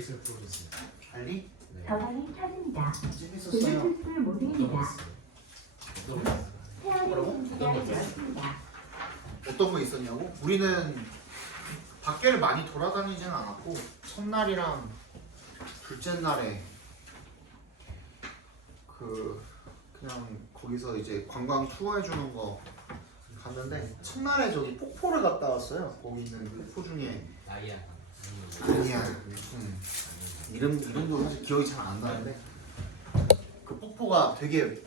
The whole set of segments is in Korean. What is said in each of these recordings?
레이스를 풀어줬습니다. 달리? 네. 전원이 켜집니다. 재밌었어요. 블루투스 모드입니다. 어떤 거 있어요? 페어링 기다려 주었습니다. 어떤 거 있었냐고? 우리는 밖에를 많이 돌아다니지는 않았고 첫날이랑 둘째 날에 그냥 거기서 이제 관광 투어 해주는 거 갔는데 첫날에 저기 폭포를 갔다 왔어요. 거기 있는 폭포 중에 나이야. 아니야 이름도 사실 기억이 잘 안 나는데 그 폭포가 되게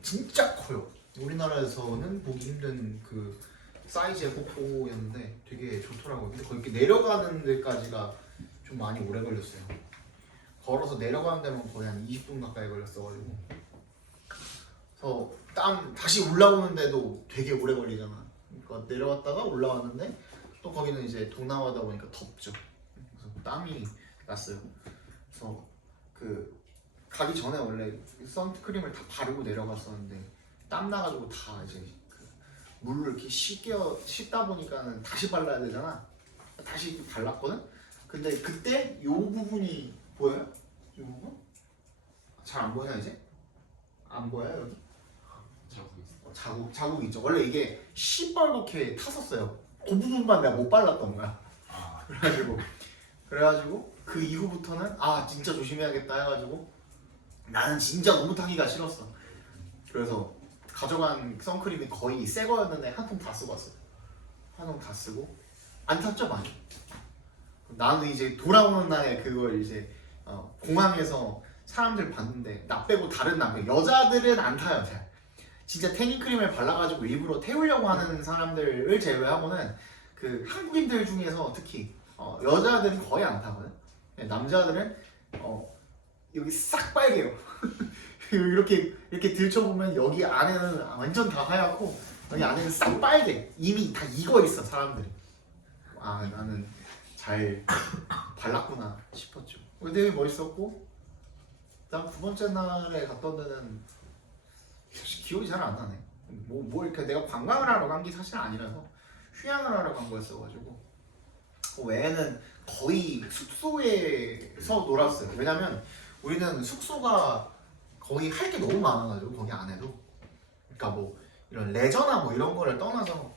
진짜 커요. 우리나라에서는 보기 힘든 그 사이즈의 폭포였는데 되게 좋더라고요. 근데 거기 이렇게 내려가는 데까지가 좀 많이 오래 걸렸어요. 걸어서 내려가는 데만 거의 한 20분 가까이 걸렸어가지고 그래서 다시 올라오는데도 되게 오래 걸리잖아. 그러니까 내려왔다가 올라왔는데 또 거기는 이제 동남아다 보니까 덥죠. 그래서 땀이 났어요. 그래서 가기 전에 원래 선크림을 다 바르고 내려갔었는데 땀 나가지고 다 이제 물을 이렇게 씻다 보니까는 다시 발라야 되잖아. 다시 발랐거든. 근데 그때 요 부분이 보여요? 이 부분? 잘 안 보이나 이제? 안 보여요 여기? 자국 있죠. 원래 이게 시뻘겋게 탔었어요. 그 부분만 내가 못 발랐던 거야. 그래가지고 그 이후부터는 진짜 조심해야겠다 해가지고 나는 진짜 너무 타기가 싫었어. 그래서 가져간 선크림이 거의 새 거였는데 한 통 다 쓰고 왔어요. 한 통 다 쓰고 안 탔죠 많이. 나는 이제 돌아오는 날에 그걸 이제 공항에서 사람들 봤는데 나 빼고 다른 남자 여자들은 안 타요 잘. 진짜 태닝크림을 발라가지고 일부러 태우려고 하는 사람들을 제외하고는 그 한국인들 중에서 특히 여자들은 거의 안 타거든. 남자들은 여기 싹 빨개요. 이렇게 들춰보면 여기 안에는 완전 다 하얗고 여기 안에는 싹 빨개. 이미 다 익어 있어 사람들이. 나는 잘 발랐구나 싶었죠. 되게 멋있었고 그다음 두 번째 날에 갔던 데는 기억이 잘 안 나네. 뭐 이렇게 내가 관광을 하러 간 게 사실 아니라서 휴양을 하러 간 거였어가지고 그 외에는 거의 숙소에서 놀았어요. 왜냐면 우리는 숙소가 거의 할 게 너무 많아가지고 거기 안에도 그러니까 뭐 이런 레저나 뭐 이런 거를 떠나서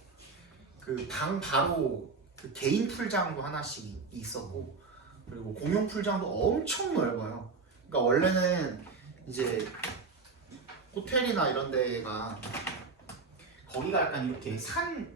그 방 바로 그 개인 풀장도 하나씩 있었고 그리고 공용 풀장도 엄청 넓어요. 그러니까 원래는 이제 호텔이나 이런 데가 거기가 약간 이렇게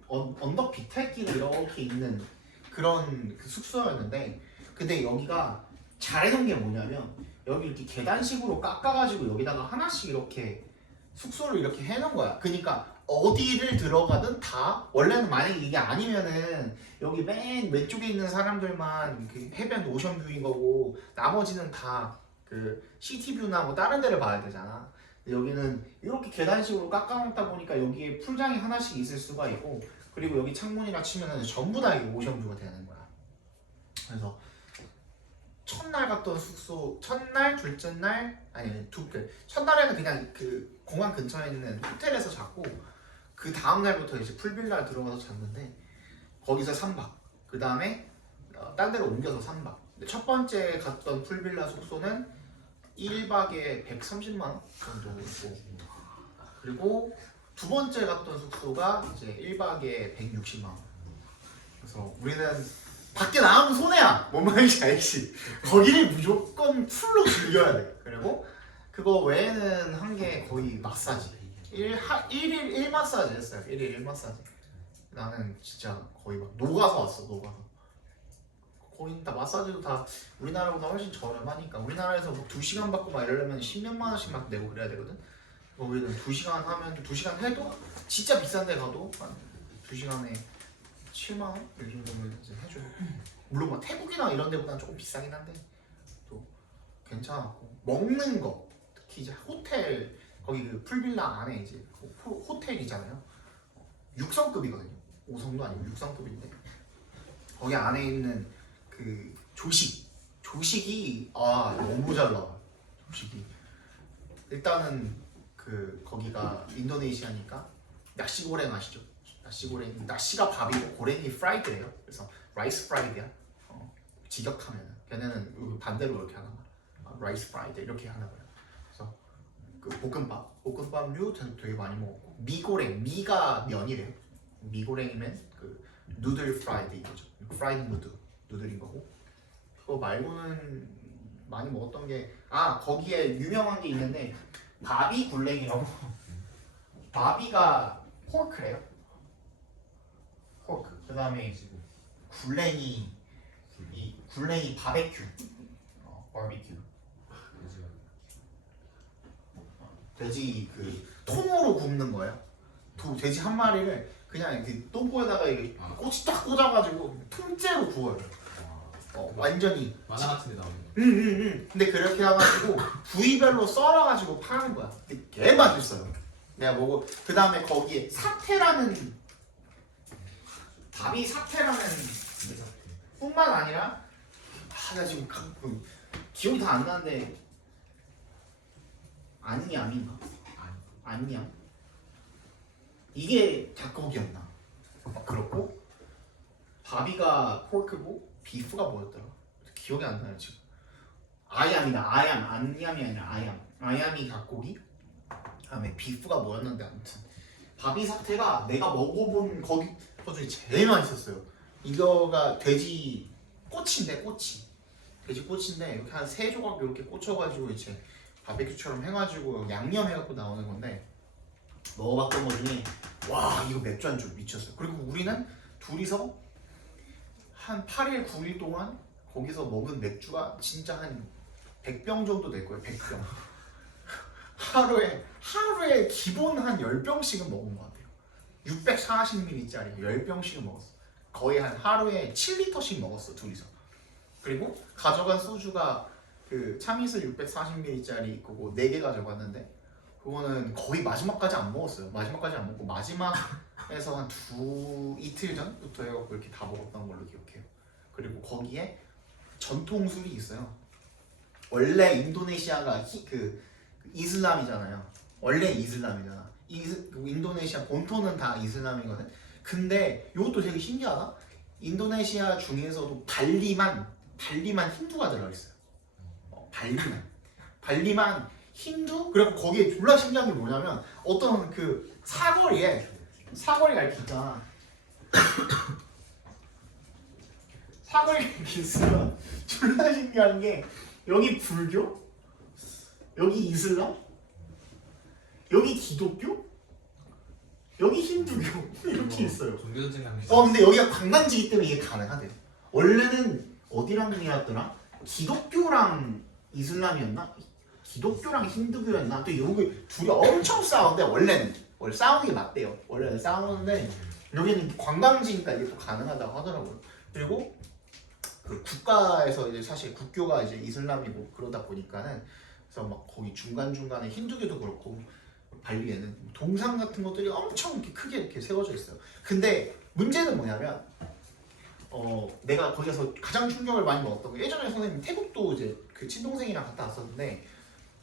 언덕 비탈길 이렇게 있는 그런 그 숙소였는데 근데 여기가 잘해놓은 게 뭐냐면 여기 이렇게 계단식으로 깎아가지고 여기다가 하나씩 이렇게 숙소를 이렇게 해놓은 거야. 그러니까 어디를 들어가든 다 원래는 만약에 이게 아니면은 여기 맨 왼쪽에 있는 사람들만 그 해변 오션뷰인 거고 나머지는 다 그 시티뷰나 뭐 다른 데를 봐야 되잖아. 여기는 이렇게 계단식으로 깎아놓다 보니까 여기에 풀장이 하나씩 있을 수가 있고 그리고 여기 창문이라 치면은 전부 다 이게 오션뷰가 되는 거야. 그래서 첫날 갔던 숙소, 첫날, 둘째 날, 첫날에는 그냥 그 공항 근처에 있는 호텔에서 잤고 그 다음 날부터 이제 풀빌라를 들어가서 잤는데 거기서 3박, 그 다음에 딴 데로 옮겨서 3박. 첫 번째 갔던 풀빌라 숙소는 1박에 130만 원 정도였고 그리고 두 번째 갔던 숙소가 이제 1박에 160만 원. 그래서 우리는 밖에 나가면 손해야. 뭔 말인지 알지? 거기를 무조건 풀로 즐겨야 돼. 그리고 그거 외에는 한 게 거의 마사지. 1일 1마사지 했어요. 1일 1마사지. 나는 진짜 거의 막 녹아서 왔어. 녹아서. 거긴 다 마사지도 다 우리나라보다 훨씬 저렴하니까 우리나라에서 뭐 2시간 받고 막 이러려면 10몇만 원씩 막 내고 그래야 되거든. 거기는 2시간 하면 2시간 해도 진짜 비싼 데 가도 한 2시간에 7만 원? 이 정도면 이제 해줘요. 물론 막 태국이나 이런 데보다는 조금 비싸긴 한데 또 괜찮았고 먹는 거 특히 이제 호텔 거기 그 풀빌라 안에 이제 호텔이잖아요. 6성급이거든요. 5성도 아니고 6성급인데 거기 안에 있는 그 조식이 너무 잘 나와요. 조식이 일단은 그 거기가 인도네시아니까 나시고랭 아시죠? 나시고랭, 나시가 밥이고 고랭이 프라이드래요. 그래서 라이스 프라이드야. 직역하면은 걔네는 반대로 이렇게 하나 봐. 라이스 프라이드 이렇게 하나 봐요. 그래서 그 볶음밥류 되게 많이 먹었고 미고랭, 미가 면이래요. 미고랭이면 그 누들 프라이드 이거죠. 프라이드 누들인 거고. 그거 말고는 많이 먹었던 게 거기에 유명한 게 있는데 바비 굴랭이라고. 바비가 포크래요. 포크. 그다음에 굴랭이 바베큐. 바비큐. 돼지 그 통으로 굽는 거예요. 돼지 한 마리를 그냥 이렇게 똥꼬에다가 이렇게 꼬치 딱 꽂아가지고 통째로 구워요. 완전히. 만화 같은 데 나오는 거. 근데 그렇게 해가지고 부위별로 썰어가지고 파는 거야. 근데 개 맛있어요. 내가 먹고 그 다음에 거기에 밥이 사태라는 뿐만 아니라 나 지금 기억이 다 안 나는데 아니암인가? 아니암 이게 닭고기였나? 그렇고 바비가 포크고 비프가 뭐였더라? 기억이 안 나요 지금. 아얌이다. 안얌이 아니라 아얌이 닭고기. 그다음에 비프가 뭐였는데 아무튼 바비 사태가 내가 먹어본 거기 중에 제일 맛있었어요. 이거가 돼지 꼬치인데 돼지 꼬치인데 이렇게 한 3조각 이렇게 꽂혀가지고 이제 바베큐처럼 해가지고 양념해갖고 나오는 건데 먹어봤던 것 중에 와 이거 맥주 안주 미쳤어요. 그리고 우리는 둘이서 한 8일 9일 동안 거기서 먹은 맥주가 진짜 한 100병 정도 될 거예요. 100병. 하루에 기본 한 10병씩은 먹은 것 같아요. 640ml짜리 10병씩은 먹었어. 거의 한 하루에 7리터씩 먹었어 둘이서. 그리고 가져간 소주가 그 참이슬 640ml짜리 그거 4개 가져갔는데 그거는 거의 마지막까지 안 먹었어요. 마지막까지 안 먹고 마지막에서 한 이틀 전부터 해갖고 이렇게 다 먹었던 걸로 기억해요. 그리고 거기에 전통술이 있어요. 원래 인도네시아가 그 이슬람이잖아요. 원래 이슬람이잖아. 인도네시아 본토는 다 이슬람이거든. 근데 이것도 되게 신기하다. 인도네시아 중에서도 발리만 힌두가 들어있어요. 발리만 힌두? 그리고 거기에 졸라 신기한 게 뭐냐면 어떤 그 사거리가 이렇게 있잖아. 사거리가 이렇게 있으면 졸라 신기한 게 여기 불교, 여기 이슬람, 여기 기독교, 여기 힌두교 이렇게 있어요. 종교전쟁 당시. 근데 여기가 관광지이기 때문에 이게 가능하대요. 원래는 어디랑 이었더라? 기독교랑 이슬람이었나? 기독교랑 힌두교였나? 또 여기 둘이 엄청 싸우는데 원래 싸우는 게 맞대요. 원래는 싸우는데 여기는 관광지니까 이게 또 가능하다고 하더라고요. 그리고 그 국가에서 이제 사실 국교가 이제 이슬람이고 그러다 보니까는 그래서 막 거기 중간중간에 힌두교도 그렇고 발리에는 동상 같은 것들이 엄청 이렇게 크게 이렇게 세워져 있어요. 근데 문제는 뭐냐면 내가 거기서 가장 충격을 많이 먹었던 게 예전에 선생님 태국도 이제 그 친동생이랑 갔다 왔었는데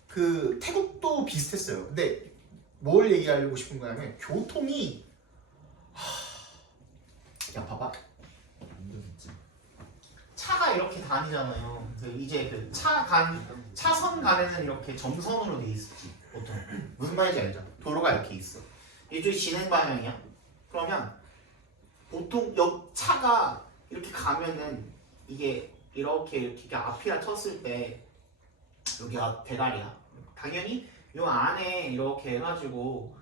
그 태국도 비슷했어요. 근데 뭘 얘기하려고 싶은 거냐면 교통이 야 봐봐. 차가 이렇게 다니잖아요. 이제 그 차선 간에는 이렇게 점선으로 돼 있었지 보통. 무슨 말인지 알죠? 도로가 이렇게 있어. 이쪽이 진행 방향이야. 그러면 보통 차가 이렇게 가면은 이게 이렇게 앞이라 쳤을 때 여기가 대가리야. 당연히 요 안에 이렇게 해가지고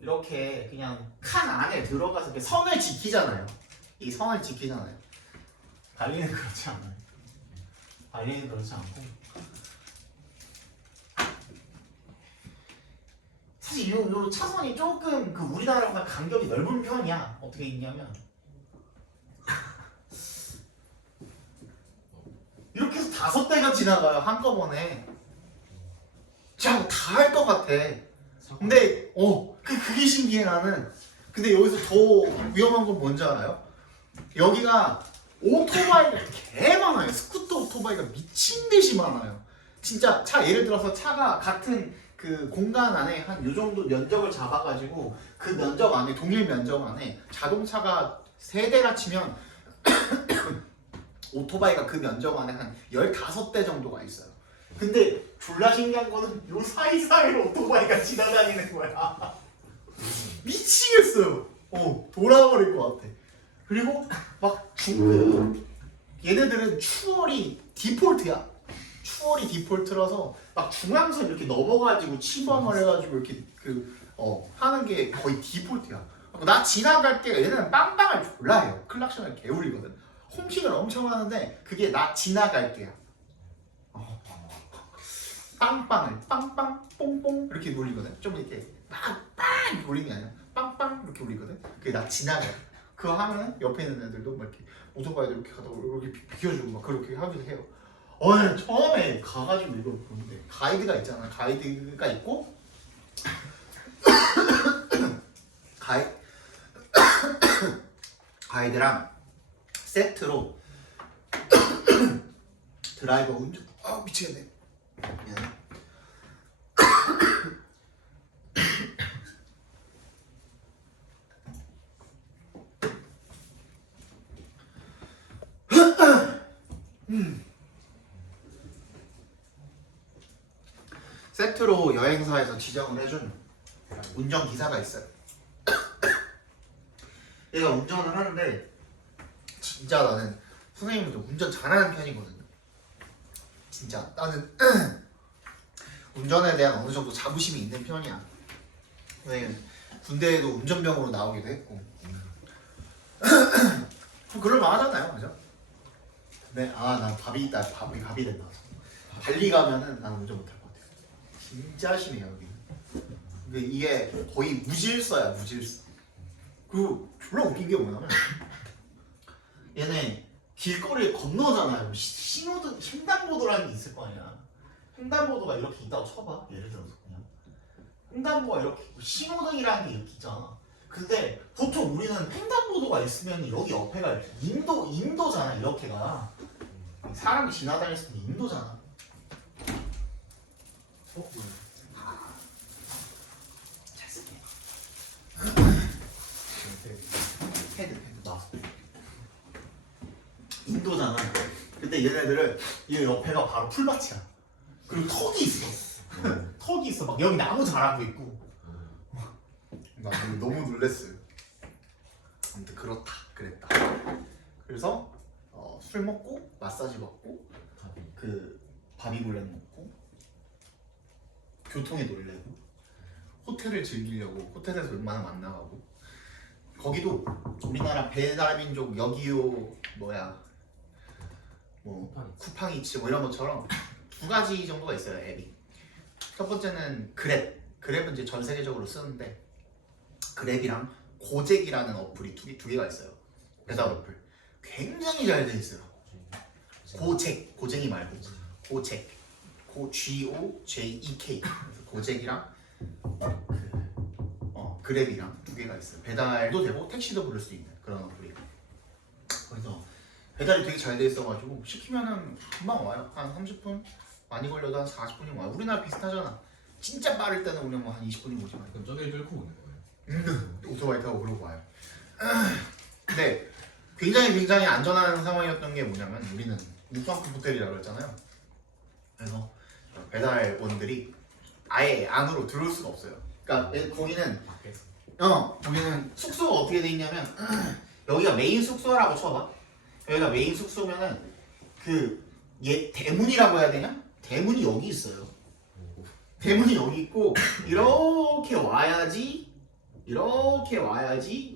이렇게 그냥 칸 안에 들어가서 이렇게 선을 지키잖아요. 이 선을 지키잖아요. 발리는 그렇지 않아요. 발리는 그렇지 않고 사실 요 차선이 조금 그 우리나라보다 간격이 넓은 편이야. 어떻게 있냐면 이렇게 해서 5대가 지나가요 한꺼번에. 진짜 다 할 것 같아. 근데 그게 신기해 나는. 근데 여기서 더 위험한 건 뭔지 알아요? 여기가 오토바이가 개 많아요. 스쿠터 오토바이가 미친 듯이 많아요. 진짜 예를 들어서 차가 같은 그 공간 안에 한 요 정도 면적을 잡아가지고 그 면적 안에 동일 면적 안에 자동차가 3대라 치면 오토바이가 그 면적 안에 한 15대 정도가 있어요. 근데 졸라 신기한 거는 요 사이사이로 오토바이가 지나다니는 거야. 미치겠어요. 돌아버릴 것 같아. 그리고 막 얘네들은 추월이 디폴트야. 추월이 디폴트라서 막 중앙선 이렇게 넘어가지고 치범을 해가지고 이렇게 하는 게 거의 디폴트야. 나 지나갈 때 얘네는 빵빵을 졸라 해요. 클락션을 개울리거든. 홈식을 엄청 하는데 그게 나 지나갈 때야. 빵빵을 빵빵 뽕뽕 이렇게 울리거든. 좀 이렇게 빵빵 이렇게 울리는 게 아니라 빵빵 이렇게 울리거든. 그게 나 지나가. 그거 하면은 옆에 있는 애들도 막 이렇게 오토바이도 이렇게 가다가 이렇게 비켜주고 막 그렇게 하기도 해요. 처음에 가가지고 이거 보는데 가이드가 있잖아. 가이드가 있고 가이드랑 세트로 드라이버 운전 미치겠네. 미안해. 세트로 여행사에서 지정을 해준 운전기사가 있어요. 얘가 운전을 하는데 진짜 나는 선생님도 운전 잘하는 편이거든요. 진짜 나는 운전에 대한 어느 정도 자부심이 있는 편이야. 왜냐면 군대에도 운전병으로 나오기도 했고 그럴 만하잖아요, 맞아? 근데 난 밥이 된다. 발리 가면은 나는 운전 못할 것 같아. 진짜 심해요 여기. 근데 이게 거의 무질서야 무질서. 그리고 졸라 웃긴 게 뭐냐면 얘네 길거리에 건너잖아요. 신호등 횡단보도라는 게 있을 거 아니야. 횡단보도가 이렇게 있다고 쳐봐. 예를 들어서 그냥 횡단보도가 이렇게 있고 신호등이라는 게 이렇게 있잖아. 근데 보통 우리는 횡단보도가 있으면 여기 옆에가 이렇게 인도잖아. 이렇게가 사람이 지나다닐 수 있는 인도잖아. 잘 쓸게. 헤드 나왔어. 인도잖아. 근데 얘네들은 이 옆에가 바로 풀밭이야. 그리고 턱이 있어. 턱이 있어. 막 여기 나무 자라고 있고. 나 너무 놀랬어요. 아무튼 그랬다. 그래서 술 먹고 마사지 받고 그 바비블랙 먹고 교통에 놀래고 호텔을 즐기려고 호텔에서 웬만하면 안 나가고 거기도 우리나라 배달민족 여기요 쿠팡이츠 이런 것처럼 두 가지 정도가 있어요 앱이. 첫 번째는 그랩은 이제 전 세계적으로 쓰는데 그랩이랑 고잭이라는 어플이 두 개가 있어요. 배달 어플 굉장히 잘 돼 있어요. 고잭이 말고 고잭 GOJEK 고잭이랑 그랩이랑 두 개가 있어요. 배달도 되고 택시도 부를 수 있는 그런 어플이. 그래서 배달이 되게 잘 돼 있어가지고 시키면은 금방 와요. 한 30분 많이 걸려도 한 40분이면 와요. 우리나라 비슷하잖아. 진짜 빠를 때는 우리는 뭐 한 20분이 오지만 그럼 저기를 뚫고 오는 거예요? 오토바이 타고 그러고 와요. 근데 굉장히 안전한 상황이었던 게 뭐냐면 우리는 육성급 호텔이라고 했잖아요. 그래서 배달원들이 아예 안으로 들어올 수가 없어요. 그러니까 거기는 거기는 숙소가 어떻게 돼 있냐면 여기가 메인 숙소라고 쳐봐. 여기가 메인 숙소면은 대문이라고 해야 되냐? 대문이 여기 있어요. 대문이 여기 있고 이렇게 와야지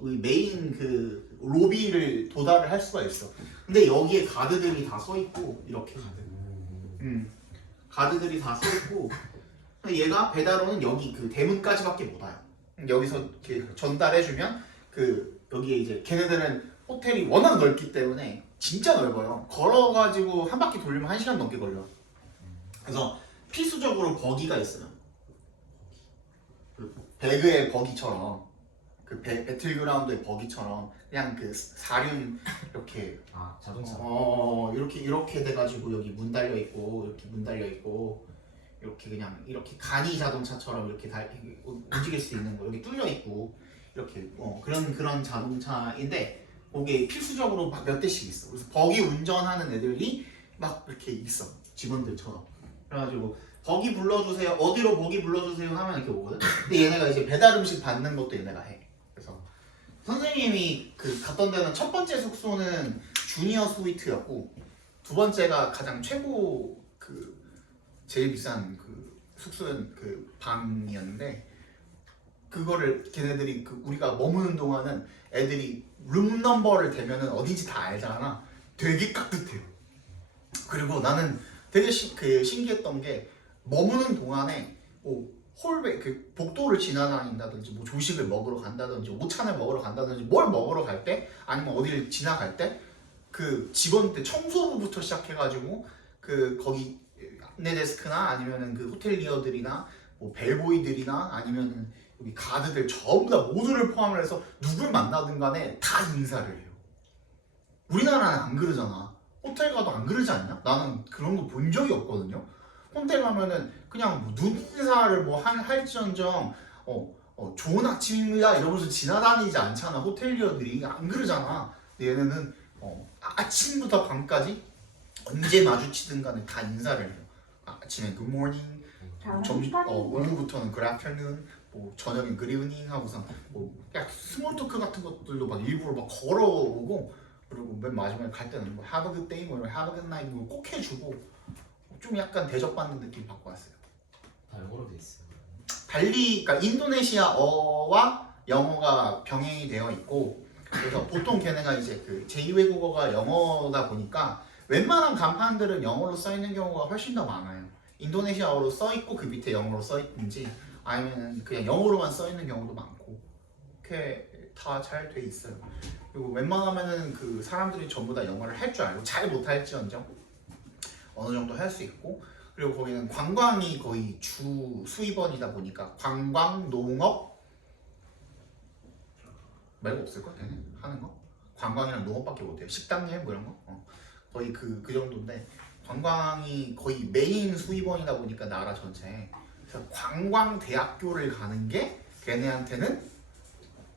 우리 메인 그 로비를 도달을 할 수가 있어. 근데 여기에 가드들이 다 서 있고 이렇게 가드들이 다 서 있고 얘가 배달원은 여기 그 대문까지밖에 못 와요. 여기서 이렇게 전달해주면 여기에 이제 걔네들은 호텔이 워낙 넓기 때문에 진짜 넓어요. 걸어가지고 한 바퀴 돌리면 1시간 넘게 걸려. 그래서 필수적으로 버기가 있어요. 배그의 버기처럼 배틀그라운드의 버기처럼 그냥 사륜 이렇게 자동차 이렇게 돼가지고 여기 문 달려 있고 이렇게 그냥 이렇게 간이 자동차처럼 이렇게 움직일 수 있는 거 여기 뚫려 있고 이렇게 그런 자동차인데 거기에 필수적으로 막 몇 대씩 있어. 그래서 버기 운전하는 애들이 막 이렇게 있어. 직원들처럼. 그래가지고 버기 불러주세요. 어디로 버기 불러주세요 하면 이렇게 오거든. 근데 얘네가 이제 배달 음식 받는 것도 얘네가 해. 그래서 선생님이 그 갔던 데는 첫 번째 숙소는 주니어 스위트였고 두 번째가 가장 최고 그 제일 비싼 그 숙소는 그 방이었는데 그거를 걔네들이 그 우리가 머무는 동안은 애들이 룸 넘버를 대면은 어딘지 다 알잖아. 되게 깍듯해요. 그리고 나는 되게 신기했던 게 머무는 동안에 뭐 홀베 그 복도를 지나다닌다든지 뭐 조식을 먹으러 간다든지 오찬을 먹으러 간다든지 뭘 먹으러 갈 때 아니면 어디를 지나갈 때 그 직원들 청소부부터 시작해가지고 그 거기 안내 데스크나 아니면은 그 호텔리어들이나 뭐 벨보이들이나 아니면은 여기 가드들 전부 다 모두를 포함을 해서 누굴 만나든 간에 다 인사를 해요. 우리나라는 안 그러잖아. 호텔 가도 안 그러지 않냐? 나는 그런 거 본 적이 없거든요. 호텔 가면은 그냥 뭐 눈인사를 뭐 할지언정 좋은 아침입니다 이러면서 지나다니지 않잖아. 호텔리어들이 안 그러잖아. 근데 얘네는 아침부터 밤까지 언제 마주치든 간에 다 인사를 해요. 아침에 good morning, 점심 오후부터는 good afternoon, 뭐 저녁엔 good evening 하고서 뭐 약 스몰 토크 같은 것들도 막 일부러 막 걸어오고 그리고 맨 마지막에 갈 때는 뭐 have a good day, 뭐 have a good night 뭐 꼭 해주고 좀 약간 대접받는 느낌 받고 왔어요. 다 영어로 돼 있어요. 발리, 그러니까 인도네시아어와 영어가 병행이 되어 있고 그래서 보통 걔네가 이제 그 제2외국어가 영어다 보니까 웬만한 간판들은 영어로 써 있는 경우가 훨씬 더 많아요. 인도네시아어로 써 있고 그 밑에 영어로 써 있든지 아니면 그냥 영어로만 써 있는 경우도 많고 이렇게 다 잘 돼 있어요. 그리고 웬만하면은 그 사람들이 전부 다 영어를 할 줄 알고 잘 못할지언정 어느 정도 할 수 있고 그리고 거기는 관광이 거의 주 수입원이다 보니까 관광, 농업 말고 없을걸? 걔네 하는 거? 관광이랑 농업밖에 못해요. 식당일 뭐 이런 거? 거의 그 정도인데 관광이 거의 메인 수입원이다 보니까 나라 전체에 그래서 관광대학교를 가는 게 걔네한테는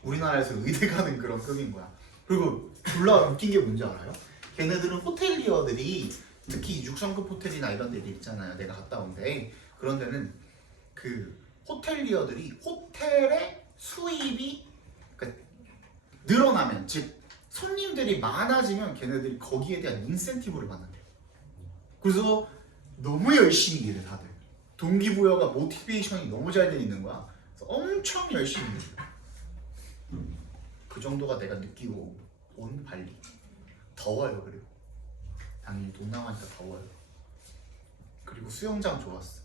우리나라에서 의대 가는 그런 급인 거야. 그리고 졸라 웃긴 게 뭔지 알아요? 걔네들은 호텔리어들이 특히 6성급 호텔이나 이런 데들 있잖아요. 내가 갔다 온데 그런 데는 그 호텔리어들이 호텔의 수입이 그러니까 늘어나면 즉 손님들이 많아지면 걔네들이 거기에 대한 인센티브를 받는대요. 그래서 너무 열심히 일해 다들. 동기부여가 모티베이션이 너무 잘 돼 있는 거야. 그래서 엄청 열심히 일해. 그 정도가 내가 느끼고 온 발리. 더워요. 그리고 당연히 동남아니까 더워요. 그리고 수영장 좋았어.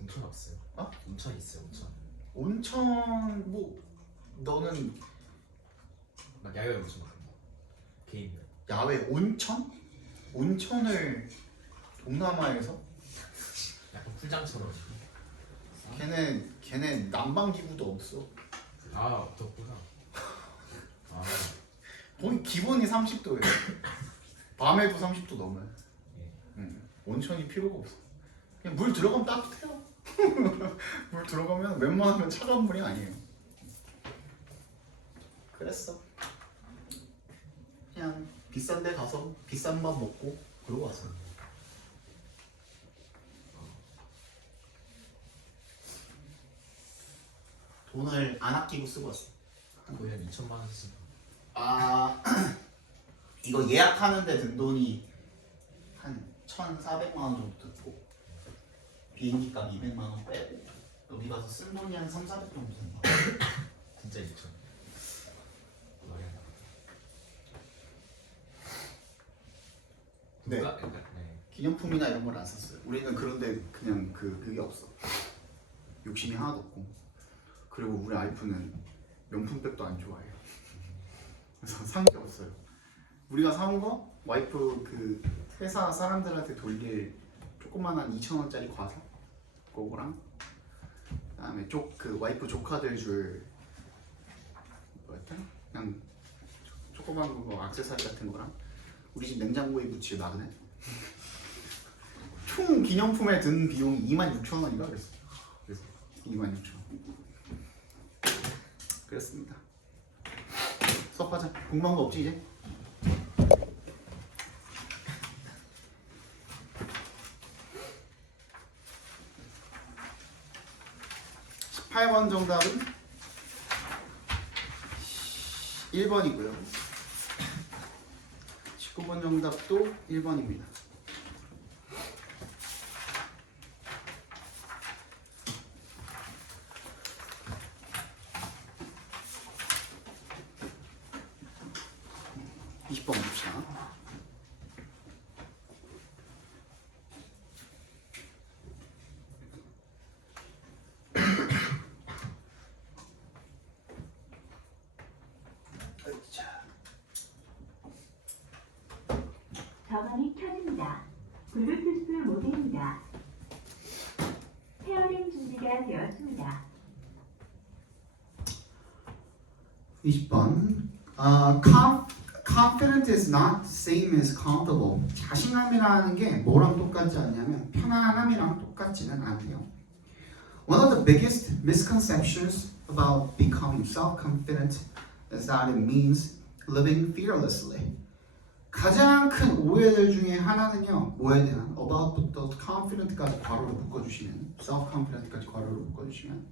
온천 없어요? 어? 온천 있어요. 온천. 온천 뭐 너는 막 야외 온천 같은 거. 개인. 야외 온천? 온천을 동남아에서? 약간 풀장처럼. 걔네 난방 기구도 없어. 아 없었구나. 아 거기 기본이 30도예요. 밤에도 30도 넘어요. 예. 온천이 필요가 없어. 그냥 물 들어가면 따뜻해요. 물 들어가면 웬만하면 차가운 물이 아니에요. 그랬어. 그냥 비싼 데 가서 비싼 밥 먹고 그러고 왔어. 돈을 안 아끼고 쓰고 왔어. 거의 한 2천만 원씩. 아 이거 예약하는데 든 돈이 한 1,400만 원 정도 들고 비행기값 200만 원 빼고 여기 가서 쓴 돈이 한 3,400 정도 된다. 진짜 2천. 말이 안 나. 네. 약간, 네. 기념품이나 이런 걸 안 샀어요. 우리는 그런데 그냥 그게 없어. 욕심이 하나도 없고. 그리고 우리 와이프는 명품백도 안 좋아해요. 그래서 산 게 없어요. 우리가 사온 거 와이프 그 회사 사람들한테 돌릴 조그만한 2,000원짜리 과자 그거랑 그다음에 그 와이프 조카들 줄 뭐였다? 그냥 조그만 거 액세서리 같은 거랑 우리 집 냉장고에 붙일 마그넷 총 기념품에 든 비용이 26,000원인가 그랬어. 그래서 26,000원 그랬습니다. 수업하자. 궁금한 거 없지 이제? (18번) 정답은 1번이고요 19번 정답도 1번입니다. 봅시다. 전원이 켜집니다. 블루투스 모드입니다. 페어링 준비가 되었습니다. 20번. Confident is not same as comfortable. 자신감이라는 게 뭐랑 똑같지 않냐면 편안함이랑 똑같지는 않대요. One of the biggest misconceptions about becoming self-confident is that it means living fearlessly. 가장 큰 오해들 중에 하나는요, 뭐에 대한 about부터 confident까지 괄호로 묶어주시면, self-confident까지 괄호로 묶어주시면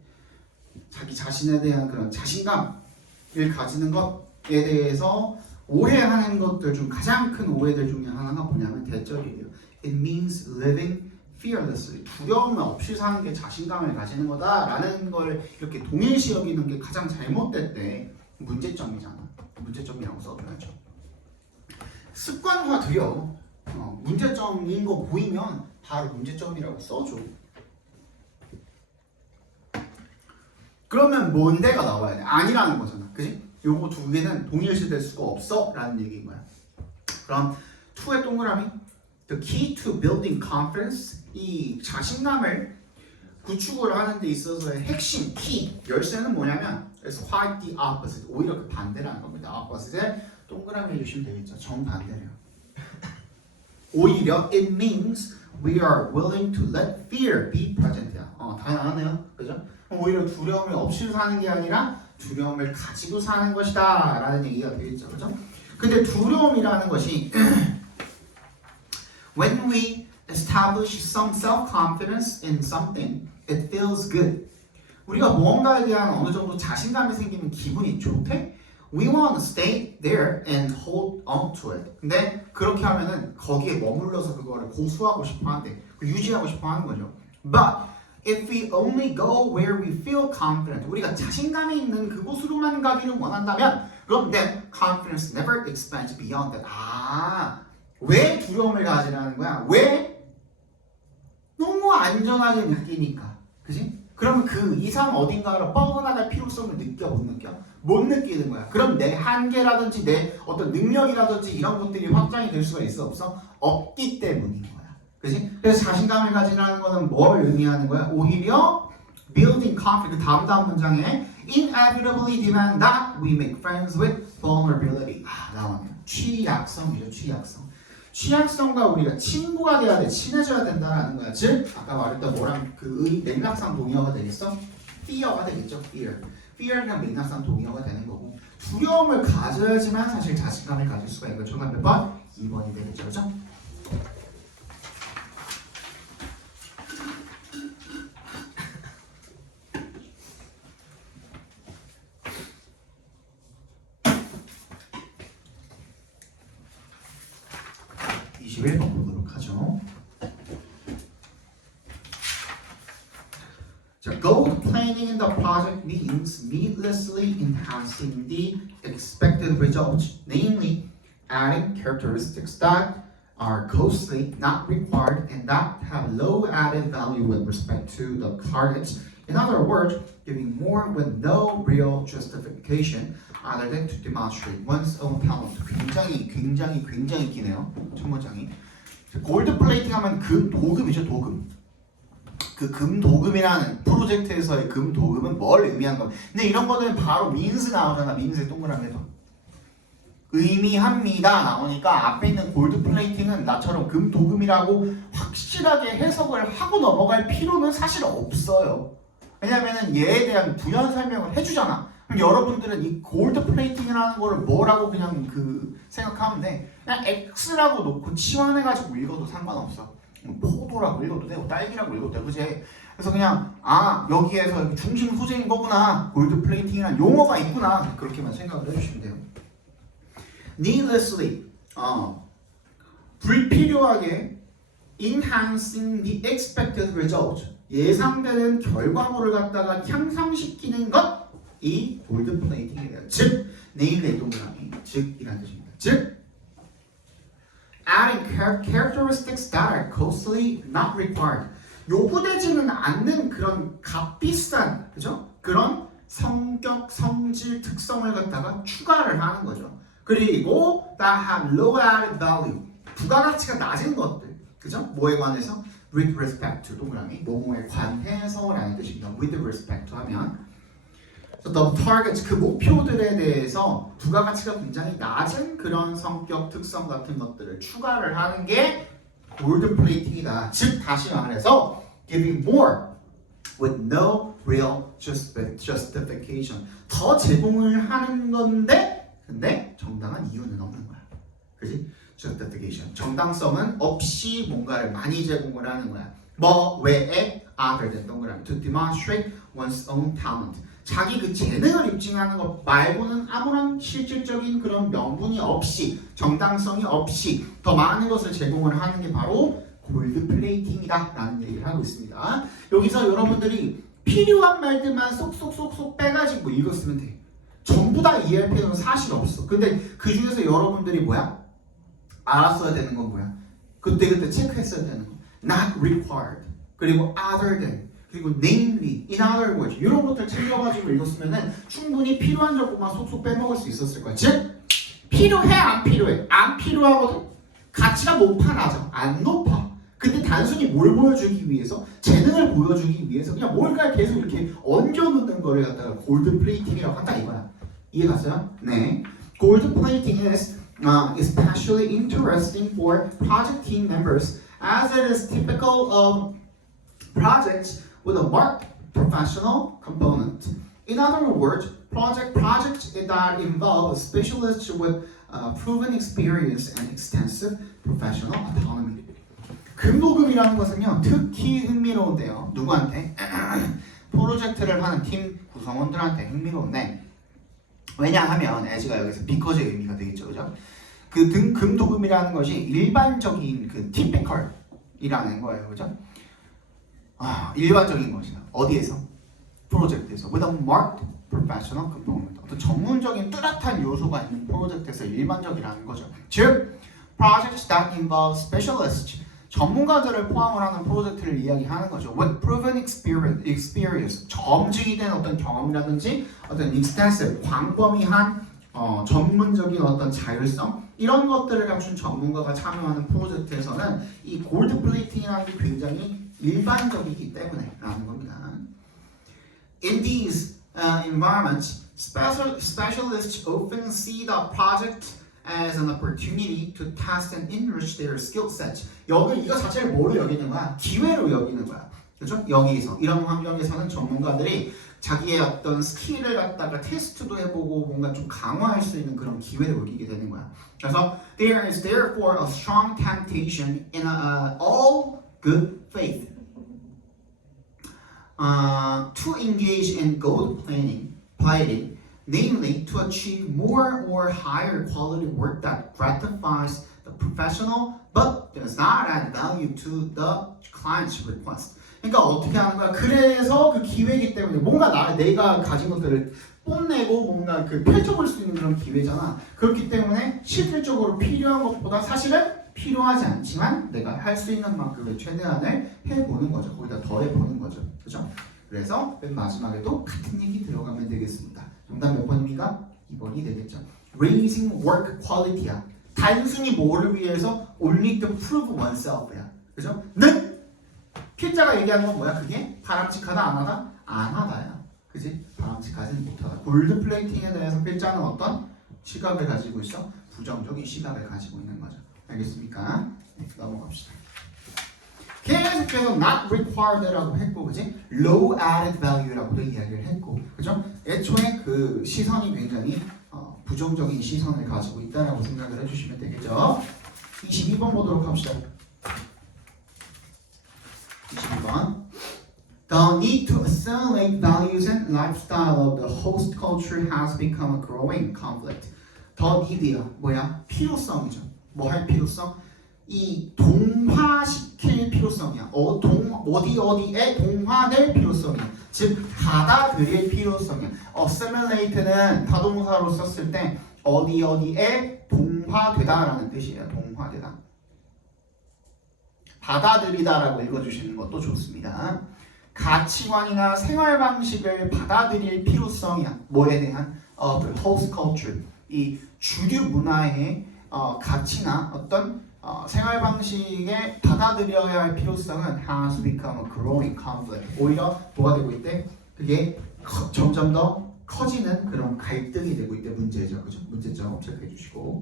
자기 자신에 대한 그런 자신감을 가지는 것에 대해서 오해하는 것들 중 가장 큰 오해들 중에 하나가 뭐냐면 대절이에요. It means living fearlessly. 두려움 없이 사는 게 자신감을 가지는 거다라는 걸 이렇게 동일시 여기는 게 가장 잘못됐대. 문제점이잖아. 문제점이라고 써줘야죠. 습관화들여 문제점인 거 보이면 바로 문제점이라고 써줘. 그러면 뭔데가 나와야 돼? 아니라는 거잖아. 그지? 요거 두 개는 동일시 될 수가 없어 라는 얘기인 거야. 그럼 2의 동그라미 The key to building confidence, 이 자신감을 구축을 하는 데 있어서의 핵심, 키, 열쇠는 뭐냐면 It's quite the opposite. 오히려 그 반대라는 겁니다. opposite에 동그라미 해주시면 되겠죠. 정반대래요. 오히려 it means we are willing to let fear be present야. 다 나왔네요. 그죠? 오히려 두려움이 없이 사는 게 아니라 두려움을 가지고 사는 것이다 라는 얘기가 되겠죠. 그죠? 근데 두려움이라는 것이 When we establish some self-confidence in something, it feels good. 우리가 무언가에 대한 어느 정도 자신감이 생기면 기분이 좋대? We want to stay there and hold on to it. 근데 그렇게 하면은 거기에 머물러서 그거를 고수하고 싶어 하는데 유지하고 싶어 하는 거죠. But if we only go where we feel confident, 우리가 자신감이 있는 그곳으로만 가기를 원한다면 그럼 then confidence never expands beyond that. 왜 두려움을 가지라는 거야? 왜? 너무 안전하게 느끼니까. 그지? 그럼 그 이상 어딘가로 뻗어나갈 필요성을 느껴 못 느껴? 못 느끼는 거야. 그럼 내 한계라든지 내 어떤 능력이라든지 이런 것들이 확장이 될 수가 있어 없어? 없기 때문인 거야. 그지? 그래서 자신감을 가지라는 거는 뭘 의미하는 거야? 오히려 building confidence, 그 다음 문장에 inevitably demand that we make friends with vulnerability. 나오네요. 취약성이죠. 취약성과 우리가 친구가 돼야 돼, 친해져야 된다는 거야. 즉 아까 말했던 뭐랑 그 맥락상 동의어가 되겠어? fear가 되겠죠. fear랑 맥락상 동의어가 되는 거고 두려움을 가져야지만 사실 자신감을 가질 수가 있는 거죠. 정답 몇 번? 2번이 되겠죠. 그렇죠? 보도록 하죠. 자, gold planing in the project means needlessly enhancing the expected results, namely adding characteristics that are costly, not required, and that have low added value with respect to the targets. In other words, giving more with no real justification other than to demonstrate one's own talent. 굉장히 기네요. 첫 문장이. 골드 플레이팅 하면 금 도금이죠. 도금. 그 금 도금이라는 프로젝트에서의 금 도금은 뭘 의미하는 거야? 근데 이런 거는 바로 means 나오잖아. means에 동그라미에서 의미합니다 나오니까 앞에 있는 골드 플레이팅은 나처럼 금 도금이라고 확실하게 해석을 하고 넘어갈 필요는 사실 없어요. 왜냐면은 얘에 대한 부연 설명을 해주잖아. 그럼 여러분들은 이 골드 플레이팅이라는 거를 뭐라고 그냥 생각하면 돼. 그냥 X라고 놓고 치환해가지고 읽어도 상관없어. 포도라고 읽어도 되고 딸기라고 읽어도 되고 그지? 그래서 그냥 여기에서 중심 소재인 거구나. 골드 플레이팅이라는 용어가 있구나. 그렇게만 생각을 해주시면 돼요. Needlessly 불필요하게 enhancing the expected result 예상되는 결과물을 갖다가 향상시키는 것이 골드 플레이팅이에요. 즉 네일의 동그라미 즉이라는 뜻입니다. 즉 adding characteristics that are costly not required 요구되지는 않는 그런 값비싼 그죠? 그런 성격, 성질, 특성을 갖다가 추가를 하는 거죠. 그리고 that have low added value 부가가치가 낮은 것들 그죠? 뭐에 관해서? with respect to 동그라미 뭐뭐에 관해서라는 뜻입니다. with respect to 하면 the targets 그 목표들에 대해서 부가가치가 굉장히 낮은 그런 성격 특성 같은 것들을 추가를 하는 게 골드 플레이팅이다. 즉 다시 말해서 giving more with no real justification 더 제공을 하는 건데 근데 정당한 이유는 없는 거야. 그지? justification 정당성은 없이 뭔가를 많이 제공을 하는 거야. 뭐 외에 other than 동그라미 to demonstrate one's own talent 자기 그 재능을 입증하는 것 말고는 아무런 실질적인 그런 명분이 없이 정당성이 없이 더 많은 것을 제공을 하는 게 바로 골드 플레이팅이다 라는 얘기를 하고 있습니다. 여기서 여러분들이 필요한 말들만 쏙쏙쏙쏙 빼가지고 읽었으면 돼. 전부 다 이해할 필요는 사실 없어. 근데 그 중에서 여러분들이 뭐야? 알았어야 되는 건 뭐야? 그때 체크했어야 되는 거. Not required. 그리고 other than. 그리고 namely, in other words. 이런 것들 챙겨가지고 읽었으면은 충분히 필요한 정보만 속속 빼먹을 수 있었을 거야. 즉, 필요해, 안 필요해? 안 필요하거든? 가치가 높아, 낮아? 안 높아. 근데 단순히 뭘 보여주기 위해서? 재능을 보여주기 위해서 그냥 뭘까 계속 이렇게 얹어놓는 거를 갖다가 골드 플레이팅이라고 한다 이거야. 이해 갔어요? 네. 골드 플레이팅 is especially interesting for project team members as it is typical of projects with a marked professional component. In other words, projects that involve specialists with proven experience and extensive professional autonomy. 금도금이라는 것은요 특히 흥미로운데요. 누구한테? 프로젝트를 하는 팀 구성원들한테 흥미로운데 왜냐하면 as가 여기서 because의 의미가 되겠죠, 그죠? 그 금도금이라는 것이 일반적인 그 typical이라는 거예요, 그죠? 일반적인 것이다. 어디에서? 프로젝트에서 with a marked professional component. 어떤 전문적인 뚜렷한 요소가 있는 프로젝트에서 일반적이라는 거죠. 즉, projects that involve specialists. 전문가들을 포함을 하는 프로젝트를 이야기하는 거죠. With proven experience, 점증이 된 어떤 경험이라든지 어떤 extensive, 광범위한 전문적인 어떤 자율성 이런 것들을 갖춘 전문가가 참여하는 프로젝트에서는 이 골드 플레이팅이라는 게 굉장히 일반적이기 때문에 라는 겁니다. In these environments, specialists often see the project as an opportunity to test and enrich their skill sets. 이거 자체를 뭐로 여기는 거야? 기회로 여기는 거야. 그렇죠? 여기서 이런 환경에서는 전문가들이 자기의 어떤 스킬을 갖다가 테스트도 해보고 뭔가 좀 강화할 수 있는 그런 기회를 여기게 되는 거야. 그래서 there is therefore a strong temptation in all good faith to engage in gold plating, namely to achieve more or higher quality work that gratifies the professional but does not add value to the client's request. 그러니까 어떻게 하는 거야? 그래서 그 기회이기 때문에 뭔가 내가 가진 것들을 뽐내고 뭔가 그 펼쳐볼 수 있는 그런 기회잖아. 그렇기 때문에 실질적으로 필요한 것보다 사실은 필요하지 않지만 내가 할 수 있는 만큼의 최대한을 해보는 거죠. 거기다 더 해보는 거죠. 그죠? 그래서 맨 마지막에도 같은 얘기 들어가면 되겠습니다. 정답 몇 번입니까? 2번이 되겠죠. Raising work quality야. 단순히 뭐를 위해서? Only to prove oneself야. 그죠? 는 필자가 얘기하는 건 뭐야? 그게 바람직하다 안 하다? 안 하다야. 그지? 바람직하지는 못하다. 골드 플레이팅에 대해서 필자는 어떤 시각을 가지고 있어? 부정적인 시각을 가지고 있는 거죠. 알겠습니까? 네, 넘어갑시다. 계속해서 not required라고 했고, 그지? low added value라고도 이야기를 했고, 그죠? 애초에 그 시선이 굉장히 부정적인 시선을 가지고 있다라고 생각을 해주시면 되겠죠. 22번 보도록 합시다. 22번. The need to assimilate values and lifestyle of the host culture has become a growing conflict. The need야 뭐야? 필요성이죠. 뭐 할 필요성? 이 동화시킬 필요성이야. 어디에 동화될 동화될 즉 받아들일 필요성이야. assimilate는 타동사로 썼을 때 어디에 동화되다라는 뜻이에요. 동화되다. 받아들이다라고 읽어주시는 것도 좋습니다. 가치관이나 생활 방식을 받아들일 필요성이야. 뭐에 대한? The host culture. 이 주류 문화의 가치나 어떤 생활 방식에 받아들여야 할 필요성은 has become a growing conflict. 오히려 뭐가 되고 있대? 그게 점점 더 커지는 그런 갈등이 되고 있대. 문제죠, 그죠? 문제점 체크해 주시고.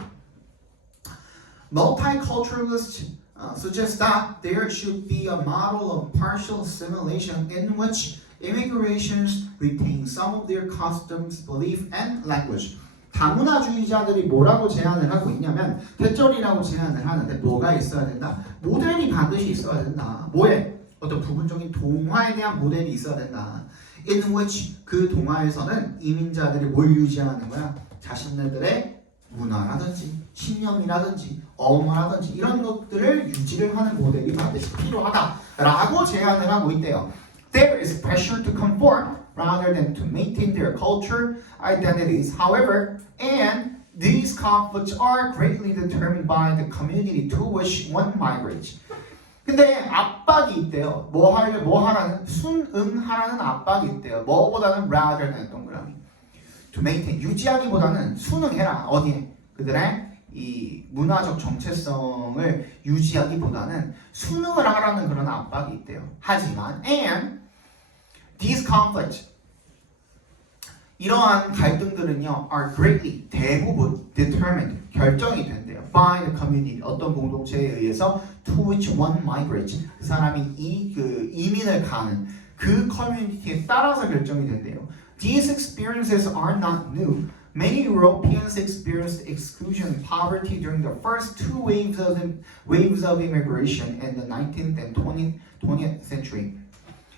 Multiculturalists suggests that there should be a model of partial assimilation in which immigrations retain some of their customs, belief, and language. 다문화주의자들이 뭐라고 제안을 하고 있냐면 대절이라고 제안을 하는데 뭐가 있어야 된다? 모델이 반드시 있어야 된다. 뭐에? 어떤 부분적인 동화에 대한 모델이 있어야 된다. In which 그 동화에서는 이민자들이 뭘 유지하는 거야? 자신들의 문화라든지 신념이라든지 언어라든지 이런 것들을 유지를 하는 모델이 반드시 필요하다라고 제안을 하고 있대요. There is pressure to conform rather than to maintain their culture identities. However, and these conflicts are greatly determined by the community to which one migrates. 근데 압박이 있대요. 뭐 하라는 순응하라는 압박이 있대요. 뭐보다는 rather than 동그라미. To maintain 유지하기보다는 순응해라. 어디에? 그들의 이 문화적 정체성을 유지하기보다는 순응을 하라는 그런 압박이 있대요. 하지만 and these conflicts 이러한 갈등들은요 are greatly 대부분 determined 결정이 된대요 by the community 어떤 공동체에 의해서 to which one migrates 그 사람이 이민을 가는 그 커뮤니티에 따라서 결정이 된대요. These experiences are not new. Many Europeans experienced exclusion and poverty during the first two waves of immigration in the 19th and 20th century.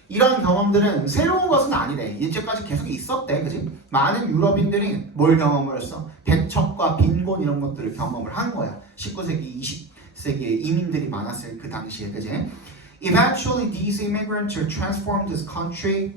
이런 경험들은 새로운 것은 아니래. 이제까지 계속 있었대. 그치? 많은 유럽인들이 뭘 경험을 했어? 대척과 빈곤 이런 것들을 경험을 한 거야. 19세기, 20세기에 이민들이 많았을 그 당시에. 그치? Eventually, these immigrants transformed this country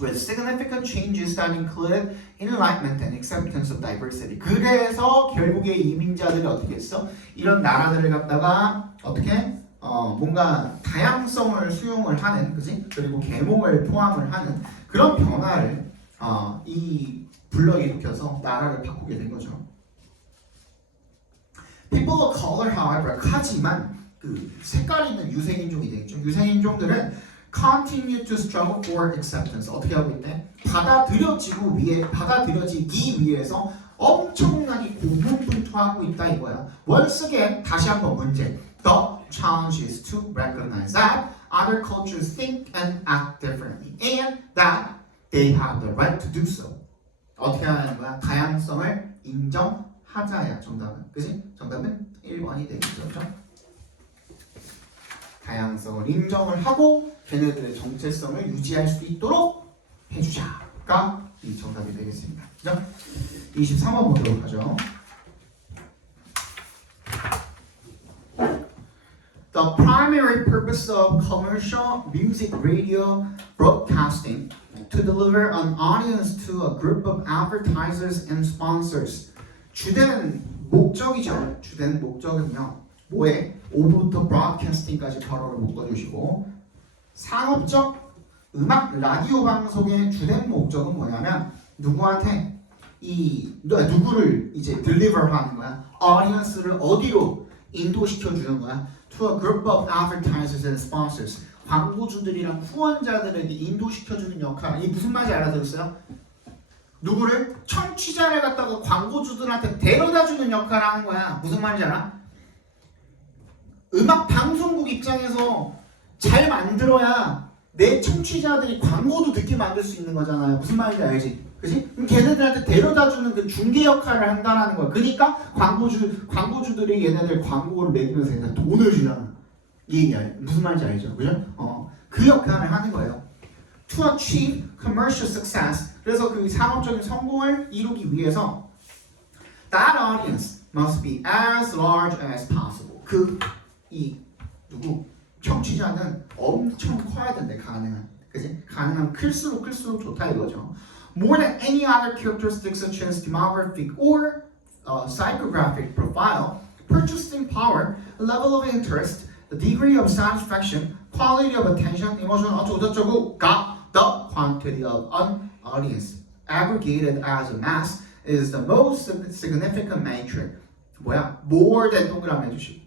with significant changes that included enlightenment and acceptance of diversity. 그래서 결국에 이민자들이 어떻게 했어? 이런 나라들을 갖다가 어떻게? 뭔가 다양성을 수용을 하는, 그지? 그리고 계몽을 포함을 하는 그런 변화를 불러일으켜서 나라를 바꾸게 된 거죠. People of color, however, 하지만 그 색깔 있는 유색인종이 되겠죠. 유색인종들은 continue to struggle for acceptance. 어떻게 하고 있대? 받아들여지기 위해서 엄청나게 고군분투하고 있다 이거야. Once again, 다시 한번 문제. The challenge is to recognize that other cultures think and act differently and that they have the right to do so. 어떻게 하는 거야? 다양성을 인정하자야 정답은. 그지? 정답은 1번이 되겠죠. 그렇죠? 다양성을 인정을 하고 걔네들의 정체성을 유지할 수 있도록 해주자가 이 정답이 되겠습니다. 그죠? 23번 보도록 하죠. The primary purpose of commercial music radio broadcasting to deliver an audience to a group of advertisers and sponsors. 주된 목적이죠. 주된 목적은요. 뭐에? 오부터 브로드캐스팅까지 괄호를 묶어주시고 상업적 음악 라디오 방송의 주된 목적은 뭐냐면 누구한테 누구를 이제 deliver 하는 거야. audience를 어디로 인도시켜 주는 거야. To a group of advertisers and sponsors. 광고주들이랑 후원자들에게 인도시켜 주는 역할. 이게 무슨 말인지 알아들었어요? 누구를? 청취자를 갖다가 광고주들한테 데려다 주는 역할을 하는 거야. 무슨 말인지 알아? 음악 방송국 입장에서 잘 만들어야 내 청취자들이 광고도 듣게 만들 수 있는 거잖아요. 무슨 말인지 알지? 그지? 그럼 걔네들한테 데려다주는 그 중개 역할을 한다는 거야. 그러니까 광고주들이 얘네들 광고를 매기면서 얘네들 돈을 주잖아. 이 얘기 무슨 말인지 알죠? 그죠? 그 역할을 하는 거예요. To achieve commercial success. 그래서 그 상업적인 성공을 이루기 위해서 that audience must be as large as possible. 누구? 청취자는 엄청 커야 된대. 그지? 가능한 클수록 좋다 이거죠. More than any other characteristics such as demographic or psychographic profile, purchasing power, level of interest, the degree of satisfaction, quality of attention, emotional 어쩌고저쩌고가 the quantity of an audience aggregated as a mass is the most significant metric. more than 동그라미 해주시고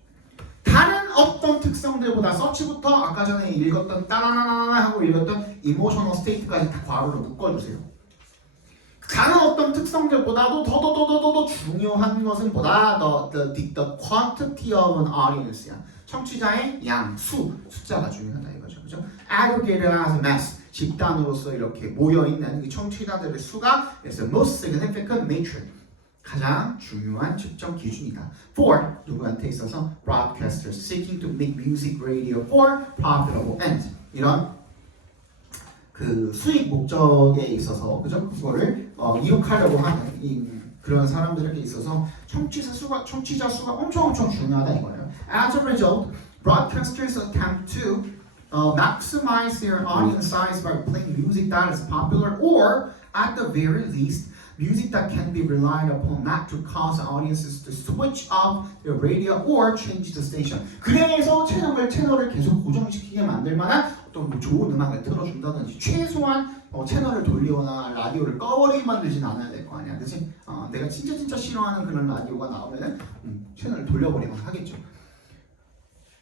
다른 어떤 특성들보다 서치부터 아까 전에 읽었던 따라나나 하고 읽었던 emotional state까지 다 괄호로 묶어주세요. 다른 어떤 특성들보다도 더 중요한 것은 보다 the quantity of an audience야. 청취자의 양, 숫자가 중요하다 이거죠. 그죠? aggregated as a mass, 집단으로서 이렇게 모여있는 이 청취자들의 수가 is the most significant metric. 가장 중요한 측정 기준이다. For 누구한테 있어서 broadcasters seeking to make music radio for profitable ends. 이런 그 수익 목적에 있어서 그죠? 그거를 이룩하려고 하는 그런 사람들에게 있어서 청취자 수가 엄청 중요하다 이거예요. As a result, broadcasters attempt to maximize their audience size by playing music that is popular or at the very least music that can be relied upon not to cause audiences to switch off their radio or change the station. 그래서 채널을 계속 고정시키게 만들 만한 어떤 뭐 좋은 음악을 틀어준다든지 최소한 채널을 돌리거나 라디오를 꺼버리게 만들진 않아야 될 거 아니야, 그치? 내가 진짜 싫어하는 그런 라디오가 나오면은 채널을 돌려버리거나 하겠죠.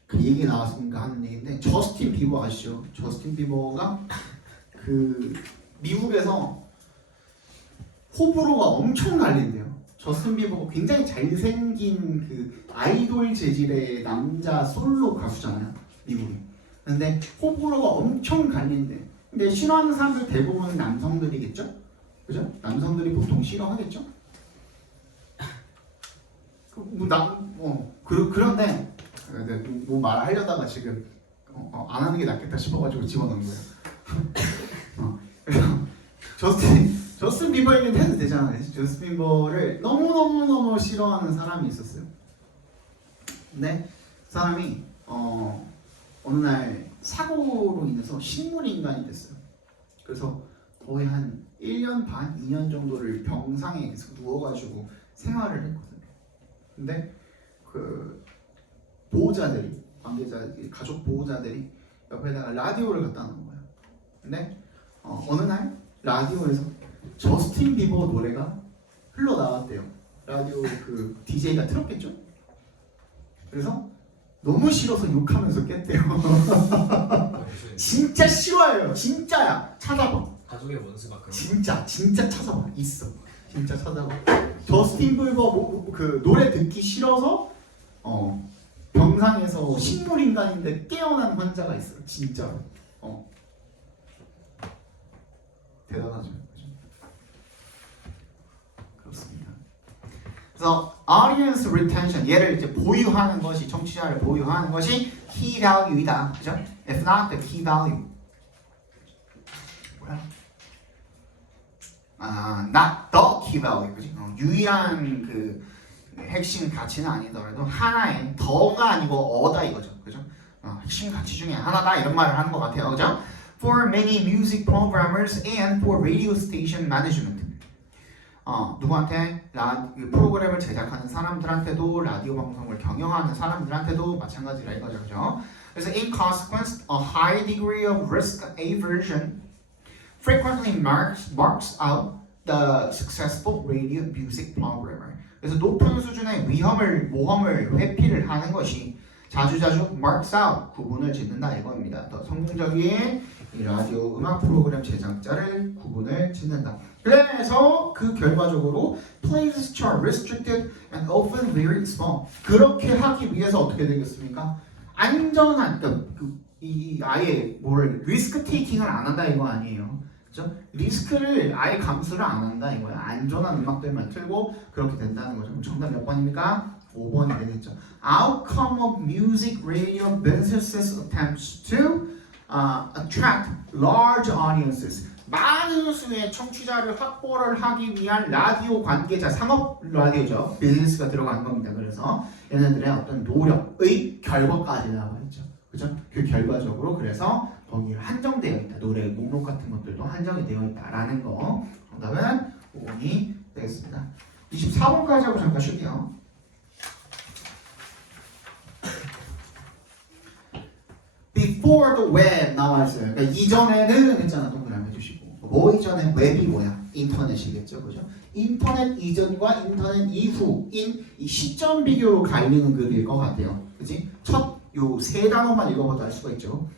그 얘기 나왔으니까 하는 얘기인데 저스틴 비버 아시죠? 저스틴 비버가 그 미국에서 호불호가 엄청 갈린대요. 저스틴 비버가 굉장히 잘생긴 그 아이돌 재질의 남자 솔로 가수잖아요, 미국에. 근데 호불호가 엄청 갈린대. 근데 싫어하는 사람들 대부분 남성들이겠죠? 그죠? 남성들이 보통 싫어하겠죠? 그런데 뭐 말하려다가 지금 안 하는 게 낫겠다 싶어가지고 집어넣은 거예요. 그래서 저스틴 비버에게 해도 되잖아요. 저스틴 비버를 너무 싫어하는 사람이 있었어요. 근데 그 사람이 어느 날 사고로 인해서 식물인간이 됐어요. 그래서 거의 한 1년 반, 2년 정도를 병상에 누워가지고 생활을 했거든요. 근데 그 보호자들이, 가족 보호자들이 옆에다가 라디오를 갖다 놓은 거예요. 근데 어느 날 라디오에서 저스틴 비버 노래가 흘러나왔대요. 라디오 그 DJ가 틀었겠죠? 그래서 너무 싫어서 욕하면서 깼대요. 진짜 싫어해요. 진짜야. 찾아봐. 가족의 원수가 그런. 진짜 찾아봐. 있어. 진짜 찾아봐. 저스틴 비버 그 노래 듣기 싫어서 병상에서 식물인간인데 깨어난 환자가 있어요. 진짜로. 대단하죠. 그렇습니다. 그래서 audience retention, 얘를 이제 보유하는 것이, 청취자를 보유하는 것이 key value이다. 그죠? If not the key value. 뭐야? not the key value. 그지? 유일한 그 핵심 가치는 아니더라도 하나의 더가 아니고 어다 이거죠. 그죠? 핵심 가치 중에 하나다 이런 말을 하는 것 같아요. 그죠? For many music programmers and for radio station management. 누구한테? 프로그램을 제작하는 사람들한테도 라디오 방송을 경영하는 사람들한테도 마찬가지라 이거죠. 그죠? 그래서 in consequence, a high degree of risk aversion frequently marks out the successful radio music programmer. 그래서 높은 수준의 모험을 회피를 하는 것이 자주자주 marks out, 구분을 짓는다 이겁니다. 더 성공적인 이 라디오 음악 프로그램 제작자를 구분을 짓는다. 그래서 그 결과적으로 plays are restricted and often very small. 그렇게 하기 위해서 어떻게 되겠습니까? 안전한, 아예 뭘 리스크 테이킹을 안 한다 이거 아니에요. 그죠? 리스크를 아예 감수를 안 한다 이거야. 안전한 음악들만 틀고 그렇게 된다는 거죠. 그럼 정답 몇 번입니까? 5번이 되겠죠. Outcome of music radio businesses attempts to attract large audiences. 많은 수의 청취자를 확보를 하기 위한 라디오 관계자, 상업 라디오죠. 비즈니스가 들어간 겁니다. 그래서 얘네들의 어떤 노력의 결과까지 나와 있죠. 그죠? 그 결과적으로 그래서 거기에 한정되어 있다. 노래 목록 같은 것들도 한정이 되어 있다라는 거. 정답은 5번이 되겠습니다. 24번까지 하고 잠깐 쉴게요. Before the web 나와 있어요. 그러니까 이전에는 했잖아. 동그라미 해주시고. 뭐 이전에 웹이 뭐야? 인터넷이겠죠, 그죠? 인터넷 이전과 인터넷 이후인 이 시점 비교로 갈리는 글일 것 같아요, 그지? 첫 요 세 단어만 읽어봐도 알 수가 있죠.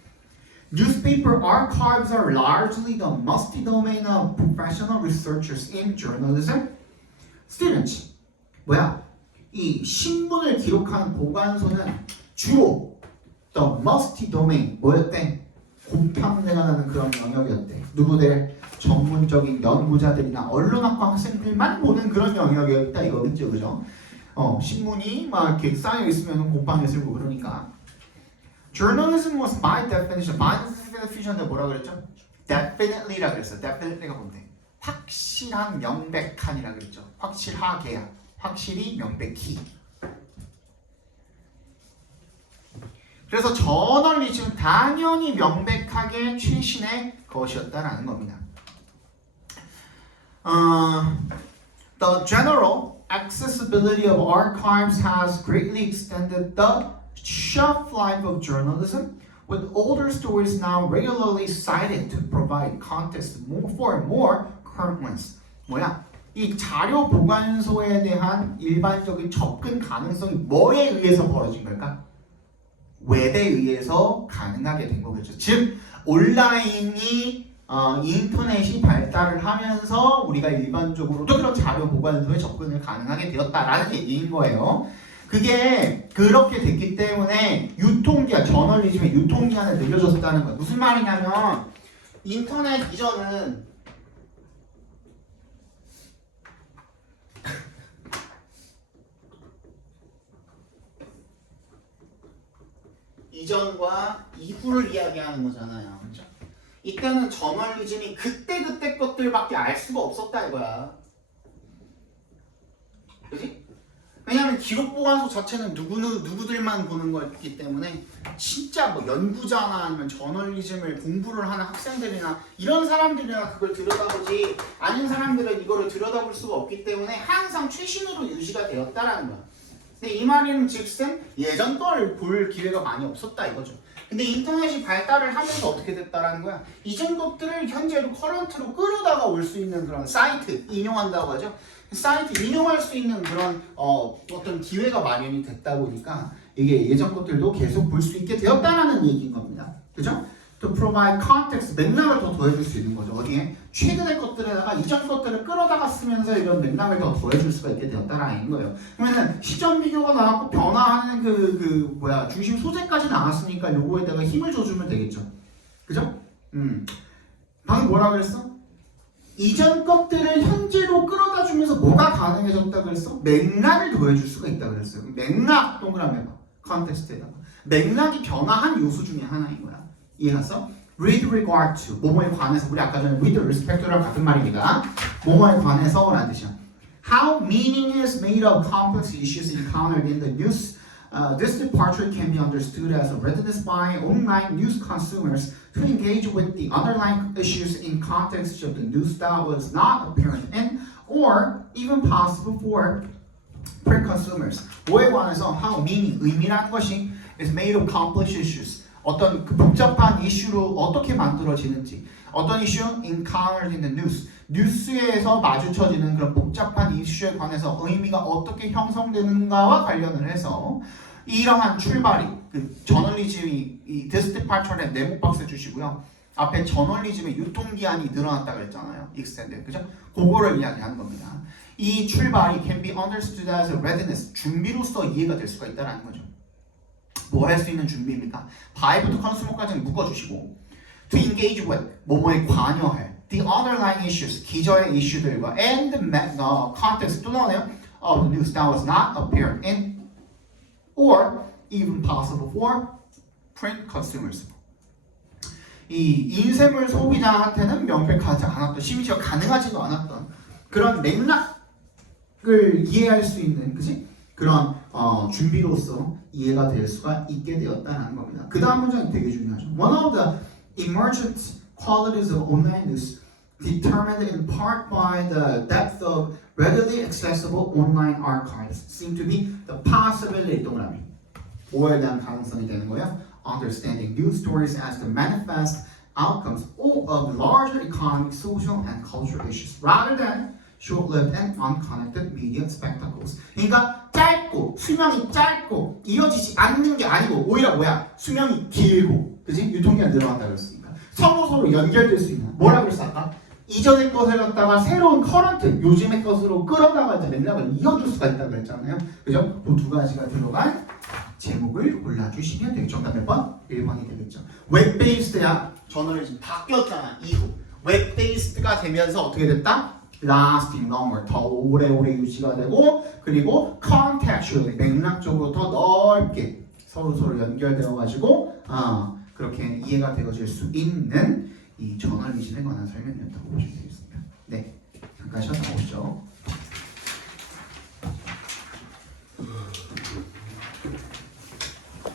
Newspaper archives are largely the musty domain of professional researchers in journalism. Students, 뭐야? 이 신문을 기록하는 보관소는 주로 the musty domain 뭐였대? 곰팡내가 나는 그런 영역이었대. 누구들? 전문적인 연구자들이나 언론학과 학생들만 보는 그런 영역이었다 이거겠죠, 그죠? 신문이 막 이렇게 쌓여 있으면 곰팡이 슬고 그러니까. Journalism was by definition, by definition에 뭐라 그랬죠? Definitely라 그랬어. Definitely가 뭔데? 확실한, 명백한이라 그랬죠. 확실하게야. 확실히, 명백히. 그래서 저널리즘은 당연히 명백하게 최신의 것이었다라는 겁니다. The general accessibility of archives has greatly extended the shelf life of journalism, with older stories now regularly cited to provide context for more current ones. 뭐야? 이 자료 보관소에 대한 일반적인 접근 가능성이 뭐에 의해서 벌어진 걸까? 웹에 의해서 가능하게 된 거겠죠. 즉 온라인이 인터넷이 발달을 하면서 우리가 일반적으로도 그런 자료 보관소에 접근을 가능하게 되었다라는 얘기인 거예요. 그게 그렇게 됐기 때문에 유통기한, 저널리즘의 유통기한을 늘려줬다는 거예요. 무슨 말이냐면 인터넷 이전은 이전과 이후를 이야기하는 거잖아요. 그렇죠? 이때는 저널리즘이 그때 것들밖에 알 수가 없었다 이거야. 그지? 왜냐하면 기록보관소 자체는 누구들만 보는 거였기 때문에 진짜 뭐 연구자나 아니면 저널리즘을 공부를 하는 학생들이나 이런 사람들이나 그걸 들여다보지 아닌 사람들은 이거를 들여다볼 수가 없기 때문에 항상 최신으로 유지가 되었다라는 거야. 근데 이 말은 즉슨 예전 걸 볼 기회가 많이 없었다 이거죠. 근데 인터넷이 발달을 하면서 어떻게 됐다라는 거야. 이전 것들을 현재로 커런트로 끌어다가 올 수 있는 그런 사이트 인용한다고 하죠. 사이트 인용할 수 있는 그런 어떤 기회가 마련이 됐다 보니까 이게 예전 것들도 계속 볼 수 있게 되었다라는 얘기인 겁니다. 그죠? To provide context, 맥락을 더 더해줄 수 있는 거죠. 어디에? 최근의 것들에다가 이전 것들을 끌어다가 쓰면서 이런 맥락을 더 더해줄 수가 있게 되었다라는 거예요. 그러면은 시점 비교가 나왔고 변화하는 중심 소재까지 나왔으니까 요거에다가 힘을 줘주면 되겠죠. 그죠? 방금 뭐라 그랬어? 이전 것들을 현재로 끌어다 주면서 뭐가 가능해졌다 그랬어? 맥락을 더해줄 수가 있다 그랬어요. 맥락 동그라미 해봐. 컨텍스트에다가. 맥락이 변화한 요소 중에 하나인 거야. 이해갔어? With regard to 뭐뭐에 관해서 우리 아까 전에 with respect to랑 같은 말입니다. 뭐뭐에 관해서 라는 뜻이야. How meaning is made of complex issues encountered in the news. This departure can be understood as a readiness by online news consumers to engage with the underlying issues in context of the news that was not apparent in or even possible for pre-consumers. 뭐에 관해서 how meaning, 의미라는 것이 is made of complex issues. 어떤 그 복잡한 이슈로 어떻게 만들어지는지 어떤 이슈? encountered in the news. 뉴스에서 마주쳐지는 그런 복잡한 이슈에 관해서 의미가 어떻게 형성되는가와 관련을 해서 이러한 출발이 그 저널리즘이 이 this departure의 네모 박스 주시고요. 앞에 저널리즘의 유통기한이 늘어났다 그랬잖아요. extended. 그죠? 그거를 이야기하는 겁니다. 이 출발이 can be understood as a readiness. 준비로서 이해가 될 수가 있다는 거죠. 뭐 할 수 있는 준비입니까? buy부터 consumer까지 묶어주시고 to engage with 뭐뭐에 관여할 the underlying issues 기저의 이슈들과 and the context 또 나오네요 of the news that was not appeared in or even possible for print consumers. 이 인쇄물 소비자한테는 명백하지 않았던 심지어 가능하지도 않았던 그런 맥락을 이해할 수 있는 그지? 그런 준비로서 이해가 될 수가 있게 되었다는 겁니다. 그 다음 문장이 되게 중요하죠. One of the emergent qualities of online news determined in part by the depth of readily accessible online archives seem to be the possibility 동그라미 뭐에 대한 가능성이 되는 거예요? Understanding news stories as the manifest outcomes of larger economic, social, and cultural issues rather than short-lived and unconnected media spectacles. 그러니까 짧고 수명이 짧고 이어지지 않는 게 아니고 오히려 뭐야? 수명이 길고 그지? 유통기한 늘어난다 그랬으니까 서로 연결될 수 있는 뭐라 그랬어 아까? 이전의 것을 갖다가 새로운 커런트 요즘의 것으로 끌어다가 이제 맥락을 이어줄 수가 있다고 그랬잖아요. 그죠? 그 두 가지가 들어간 제목을 골라주시면 되겠죠. 정답 몇 번? 1번이 되겠죠. 웹베이스드야 저널리즘 바뀌었잖아 이후 웹베이스드가 되면서 어떻게 됐다? lasting longer 더 오래오래 유지가 되고 그리고 contextually 맥락적으로 더 넓게 서로 연결되어 가지고 그렇게 이해가 되어질 수 있는 이 저널리즘에 관한 설명이었다고 보시면 되겠습니다. 네, 잠깐 쉬었다 오시죠.